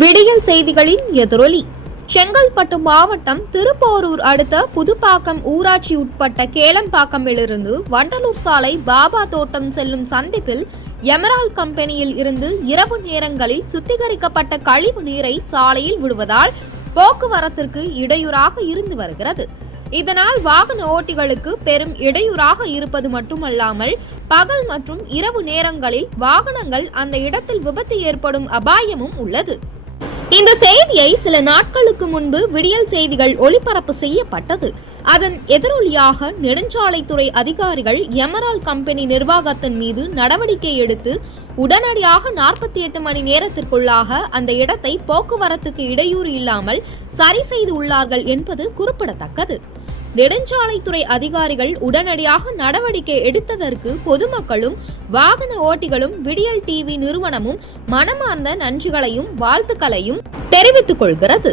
விடியல் செய்திகளின் எதிரொலி. செங்கல்பட்டு மாவட்டம் திருப்போரூர் அடுத்த புதுப்பாக்கம் ஊராட்சி உட்பட்ட கேளம்பாக்கமிலிருந்து வண்டலூர் சாலை பாபா தோட்டம் செல்லும் சந்திப்பில் எமரால் கம்பெனியில் இருந்து இரவு நேரங்களில் சுத்திகரிக்கப்பட்ட கழிவு நீரை சாலையில் விடுவதால் போக்குவரத்திற்கு இடையூறாக இருந்து வருகிறது. இதனால் வாகன ஓட்டிகளுக்கு பெரும் இடையூறாக இருப்பது மட்டுமல்லாமல் பகல் மற்றும் இரவு நேரங்களில் வாகனங்கள் அந்த இடத்தில் விபத்து ஏற்படும் அபாயமும் உள்ளது. இந்த செய்தியை சில நாட்களுக்கு முன்பு விடியல் செய்திகள் ஒளிபரப்பு செய்யப்பட்டது. அதன் எதிரொலியாக நெடுஞ்சாலைத்துறை அதிகாரிகள் எமரால் கம்பெனி நிர்வாகத்தின் மீது நடவடிக்கை எடுத்து உடனடியாக நாற்பத்தி எட்டு மணி நேரத்திற்குள்ளாக அந்த இடத்தை போக்குவரத்துக்கு இடையூறு இல்லாமல் சரி செய்து உள்ளார்கள் என்பது குறிப்பிடத்தக்கது. நெடுஞ்சாலைத்துறை அதிகாரிகள் உடனடியாக நடவடிக்கை எடுத்ததற்கு பொதுமக்களும் வாகன ஓட்டிகளும் விடியல் டிவி நிறுவனமும் மனமார்ந்த நன்றிகளையும் வாழ்த்துக்களையும் தெரிவித்துக் கொள்கிறது.